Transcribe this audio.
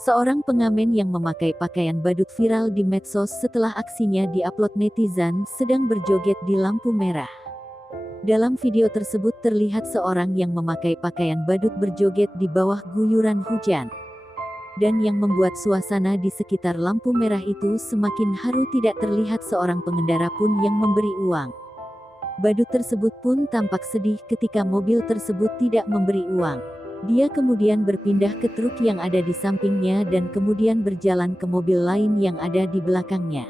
Seorang pengamen yang memakai pakaian badut viral di medsos setelah aksinya diupload netizen sedang berjoget di lampu merah. Dalam video tersebut terlihat seorang yang memakai pakaian badut berjoget di bawah guyuran hujan. Dan yang membuat suasana di sekitar lampu merah itu semakin haru, tidak terlihat seorang pengendara pun yang memberi uang. Badut tersebut pun tampak sedih ketika mobil tersebut tidak memberi uang. Dia kemudian berpindah ke truk yang ada di sampingnya dan kemudian berjalan ke mobil lain yang ada di belakangnya.